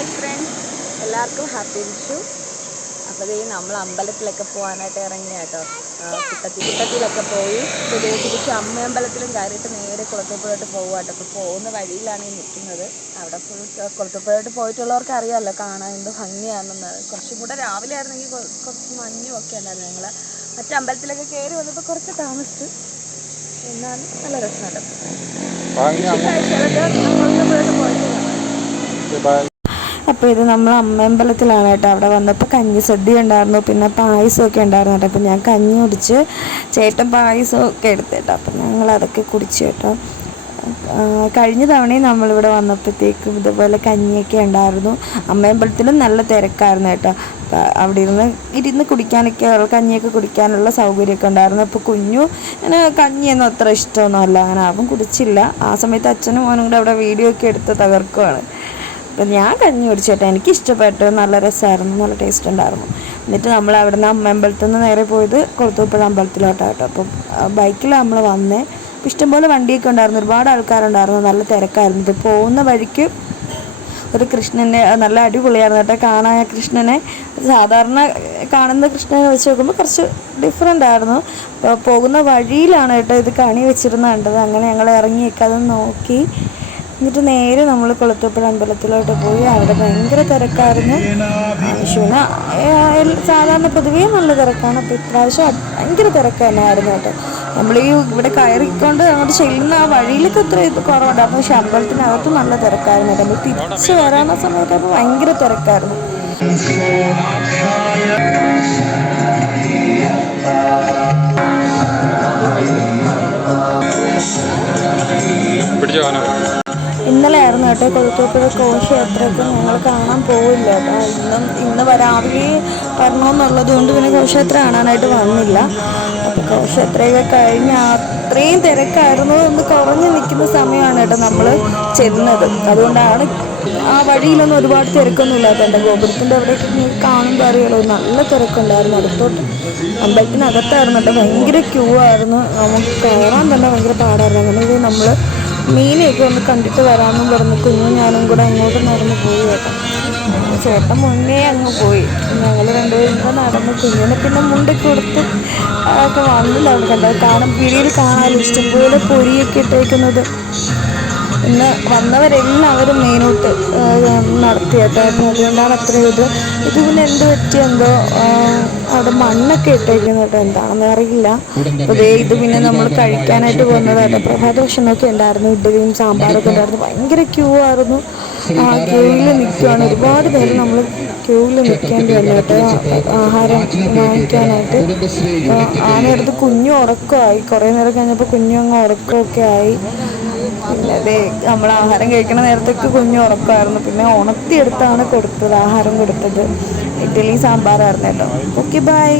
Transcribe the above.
Hi friends, എല്ലാവർക്കും happy Vishu. അപ്പോൾ നമ്മൾ അമ്പലത്തിലൊക്കെ പോകാനായിട്ട് ഇറങ്ങിയ കേട്ടോ. കുട്ടത്തിലൊക്കെ പോയി തിരിച്ച് അമ്മയമ്പലത്തിലും കയറിയിട്ട് നേരെ കുളത്തൂപ്പുഴയോട്ട് പോകുക കേട്ടോ. അപ്പോൾ പോകുന്ന വഴിയിലാണ് ഈ നിൽക്കുന്നത്. അവിടെ ഫുൾ കുളത്തൂപ്പുഴയോട്ട് പോയിട്ടുള്ളവർക്ക് അറിയാമല്ലോ, കാണാൻ എന്ത് ഭംഗിയാണെന്ന്. കുറച്ചും കൂടെ രാവിലെ ആയിരുന്നെങ്കിൽ കുറച്ച് മഞ്ഞും ഒക്കെ ഉണ്ടായിരുന്നു. ഞങ്ങൾ മറ്റേ അമ്പലത്തിലൊക്കെ കയറി വന്നപ്പോൾ കുറച്ച് താമസിച്ചു, എന്നാലും നല്ല രസമുണ്ട്. കുളത്തൂപ്പുഴയോട്ട് പോയിട്ട് അപ്പോൾ ഇത് നമ്മൾ അമ്മയമ്പലത്തിലാണ് കേട്ടോ. അവിടെ വന്നപ്പോൾ കഞ്ഞി സദ്യ ഉണ്ടായിരുന്നു, പിന്നെ പായസമൊക്കെ ഉണ്ടായിരുന്നു കേട്ടോ. അപ്പോൾ ഞാൻ കഞ്ഞി കുടിച്ച്, ചേട്ടൻ പായസമൊക്കെ എടുത്ത് കേട്ടോ. അപ്പം ഞങ്ങൾ അതൊക്കെ കുടിച്ച് കേട്ടോ. കഴിഞ്ഞ തവണയും നമ്മളിവിടെ വന്നപ്പോഴത്തേക്കും ഇതുപോലെ കഞ്ഞിയൊക്കെ ഉണ്ടായിരുന്നു. അമ്മയമ്പലത്തിലും നല്ല തിരക്കായിരുന്നു കേട്ടോ. അവിടെ ഇരുന്ന് കുടിക്കാനൊക്കെ, കഞ്ഞിയൊക്കെ കുടിക്കാനുള്ള സൗകര്യമൊക്കെ ഉണ്ടായിരുന്നു. അപ്പോൾ കുഞ്ഞു അങ്ങനെ കഞ്ഞിയൊന്നും അത്ര ഇഷ്ടമൊന്നുമല്ല, അങ്ങനെ അവൻ കുടിച്ചില്ല. ആ സമയത്ത് അച്ഛനും മോനും കൂടെ അവിടെ വീഡിയോ ഒക്കെ എടുത്ത് തകർക്കുവാണ്. അപ്പം ഞാൻ കഞ്ഞി കുടിച്ചേട്ടാ, എനിക്കിഷ്ടപ്പെട്ടു, നല്ല രസമായിരുന്നു, നല്ല ടേസ്റ്റ് ഉണ്ടായിരുന്നു. എന്നിട്ട് നമ്മൾ അവിടെ നിന്ന് അമ്പലത്തിൽ നിന്ന് നേരെ പോയത് കുളത്തൂപ്പുഴ അമ്പലത്തിലോട്ടാണ് കേട്ടോ. അപ്പം ബൈക്കിൽ നമ്മൾ വന്നേ. ഇഷ്ടംപോലെ വണ്ടിയൊക്കെ ഉണ്ടായിരുന്നു, ഒരുപാട് ആൾക്കാരുണ്ടായിരുന്നു, നല്ല തിരക്കായിരുന്നു. ഇപ്പോൾ പോകുന്ന വഴിക്ക് ഒരു കൃഷ്ണനെ, നല്ല അടിപൊളിയായിരുന്നു കേട്ടോ കാണാൻ. കൃഷ്ണനെ സാധാരണ കാണുന്ന കൃഷ്ണനെ വെച്ച് നോക്കുമ്പോൾ കുറച്ച് ഡിഫറെൻ്റ് ആയിരുന്നു. അപ്പോൾ പോകുന്ന വഴിയിലാണ് കേട്ടോ ഇത് കണി വെച്ചിരുന്നത് കണ്ടത്. അങ്ങനെ ഞങ്ങൾ ഇറങ്ങിയൊക്കെ അത് നോക്കി. എന്നിട്ട് നേരെ നമ്മൾ കുളത്തൂപ്പുഴ അമ്പലത്തിലോട്ട് പോയി. അവിടെ ഭയങ്കര തിരക്കായിരുന്നു. വിഷുവിന് സാധാരണ പൊതുവേ നല്ല തിരക്കാണ്, അപ്പോൾ ഇപ്രാവശ്യം ഭയങ്കര തിരക്ക് തന്നെയായിരുന്നു കേട്ടോ. നമ്മൾ ഇവിടെ കയറിക്കൊണ്ട് അങ്ങോട്ട് ചെല്ലുന്ന ആ വഴിയിലൊക്കെ അത്ര ഇത് കുറവുണ്ടായിരുന്നു, പക്ഷെ അമ്പലത്തിനകത്ത് നല്ല തിരക്കായിരുന്നു കേട്ടോ. നമ്മൾ തിരിച്ച് വരാവുന്ന സമയത്തൊക്കെ ഭയങ്കര തിരക്കായിരുന്നു. ഇന്നലെ ആയിരുന്നു കേട്ടോ കുളത്തൂപ്പുഴ ഘോഷയാത്രയൊക്കെ. ഞങ്ങൾ കാണാൻ പോവില്ല കേട്ടോ. ഇന്ന് രാവിലെ വരണമെന്നുള്ളത് കൊണ്ട് പിന്നെ ഘോഷയാത്ര കാണാനായിട്ട് വന്നില്ല. അപ്പോൾ ഘോഷയാത്രയൊക്കെ കഴിഞ്ഞ് അത്രയും തിരക്കായിരുന്നു, ഒന്ന് കുറഞ്ഞ് നിൽക്കുന്ന സമയമാണ് കേട്ടോ നമ്മൾ ചെന്നത്. അതുകൊണ്ടാണ് ആ വഴിയിലൊന്നും ഒരുപാട് തിരക്കൊന്നും ഇല്ലാത്തതുണ്ട്. ഗോപുരത്തിൻ്റെ അവിടെയൊക്കെ കാണുമ്പോൾ അറിയാലോ, നല്ല തിരക്കുണ്ടായിരുന്നു. അടുത്തോട്ട് അമ്പലത്തിനകത്തായിരുന്നു കേട്ടോ, ഭയങ്കര ക്യൂ ആയിരുന്നു. നമുക്ക് കയറാൻ തന്നെ ഭയങ്കര പാടായിരുന്നു. അങ്ങനെ ഇത് നമ്മൾ മീനെയൊക്കെ ഒന്ന് കണ്ടിട്ട് വരാമെന്നും പറഞ്ഞ് കുഞ്ഞും ഞാനും കൂടെ അങ്ങോട്ട് നടന്ന് പോയി കേട്ടോ. ചേട്ടൻ മുന്നേ അങ്ങ് പോയി, ഞങ്ങൾ രണ്ടുപേരും കൂടെ നടന്ന് കുഞ്ഞിനെ പിന്നെ മുണ്ടൊക്കെ കൊടുത്ത് ഒക്കെ വന്നില്ല. അവിടെ കണ്ടത് കാണാൻ, പിടിയിൽ കാണാനും ഇഷ്ടംപോലെ പൊരിയൊക്കെ ഇട്ടേക്കുന്നത്. ഇന്ന് വന്നവരെല്ലാവരും മെയിനോട്ട് നടത്തി കേട്ടോ. അതുകൊണ്ടാണ് അത്രയും ഇത് പിന്നെ എന്ത് പറ്റിയെന്തോ അവിടെ മണ്ണൊക്കെ ഇട്ടേക്കുന്നത് കേട്ടോ, എന്താണെന്ന് അറിയില്ല. അപ്പോൾ ഇത് പിന്നെ നമ്മൾ കഴിക്കാനായിട്ട് പോകുന്നതായിട്ട് പ്രഭാത ഭക്ഷണമൊക്കെ ഉണ്ടായിരുന്നു, ഇഡ്ഡലിയും സാമ്പാറൊക്കെ ഉണ്ടായിരുന്നു. ഭയങ്കര ക്യൂ ആയിരുന്നു. ആ ക്യൂവിൽ നിൽക്കുകയാണ്, ഒരുപാട് പേര് നമ്മൾ ക്യൂവിൽ നിൽക്കേണ്ടി വന്നു കേട്ടോ ആഹാരം വാങ്ങിക്കാനായിട്ട്. ആ നേരത്ത് കുഞ്ഞു ഉറക്കമായി, കുറേ നേരം കഴിഞ്ഞപ്പോൾ കുഞ്ഞു അങ്ങ് ഉറക്കമൊക്കെ ആയി. പിന്നെ അതെ, നമ്മൾ ആഹാരം കഴിക്കുന്ന നേരത്തേക്ക് കുഞ്ഞു ഉറക്കമായിരുന്നു. പിന്നെ ഉണർത്തിയെടുത്താണ് കൊടുത്തത്, ആഹാരം കൊടുത്തത്. ഇഡ്ഡലി സാമ്പാറായിരുന്നു കേട്ടോ. Okay, by.